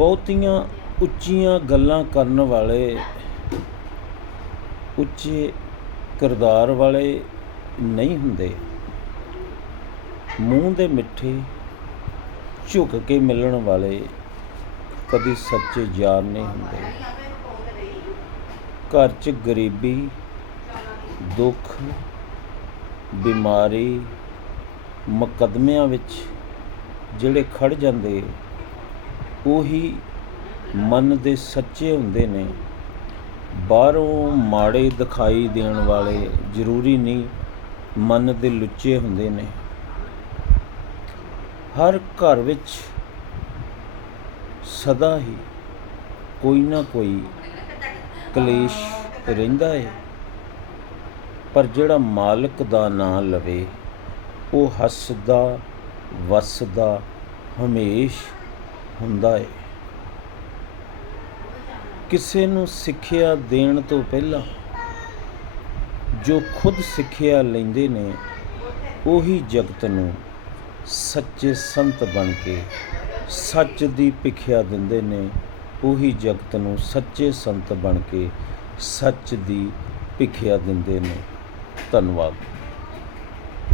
ਬਹੁਤੀਆਂ ਉੱਚੀਆਂ ਗੱਲਾਂ ਕਰਨ ਵਾਲੇ, ਉੱਚੇ ਕਿਰਦਾਰ ਵਾਲੇ ਨਹੀਂ ਹੁੰਦੇ। ਮੂੰਹ ਦੇ ਮਿੱਠੇ ਝੁਕ ਕੇ ਮਿਲਣ ਵਾਲੇ ਕਦੀ ਸੱਚੇ ਯਾਰ ਨਹੀਂ ਹੁੰਦੇ। ਘਰ 'ਚ ਗਰੀਬੀ, ਦੁੱਖ, ਬਿਮਾਰੀ ਮੁਕੱਦਮਿਆਂ ਵਿੱਚ ਜਿਹੜੇ ਖੜ ਜਾਂਦੇ ਉਹੀ ਮਨ ਦੇ ਸੱਚੇ ਹੁੰਦੇ ਨੇ। ਬਾਹਰੋਂ ਮਾੜੇ ਦਿਖਾਈ ਦੇਣ ਵਾਲੇ ਜ਼ਰੂਰੀ ਨਹੀਂ, ਮਨ ਦੇ ਲੁੱਚੇ ਹੁੰਦੇ ਨੇ। ਹਰ ਘਰ ਵਿੱਚ ਸਦਾ ਹੀ ਕੋਈ ਨਾ ਕੋਈ ਕਲੇਸ਼ ਰਹਿੰਦਾ ਹੈ ਪਰ ਜਿਹੜਾ ਮਾਲਕ ਦਾ ਨਾਂ ਲਵੇ, ਉਹ ਹੱਸਦਾ, ਵਸਦਾ ਹਮੇਸ਼ ਹੁੰਦਾ ਹੈ ਕਿਸੇ ਨੂੰ ਸਿੱਖਿਆ ਦੇਣ ਤੋਂ ਪਹਿਲਾਂ ਜੋ ਖੁਦ ਸਿੱਖਿਆ ਲੈਂਦੇ ਨੇ, ਉਹੀ ਜਗਤ ਨੂੰ ਸੱਚੇ ਸੰਤ ਬਣ ਕੇ ਸੱਚ ਦੀ ਭਿਖਿਆ ਦਿੰਦੇ ਨੇ, ਉਹੀ ਜਗਤ ਨੂੰ ਸੱਚੇ ਸੰਤ ਬਣ ਕੇ ਸੱਚ ਦੀ ਭਿਖਿਆ ਦਿੰਦੇ ਨੇ। ਧੰਨਵਾਦ।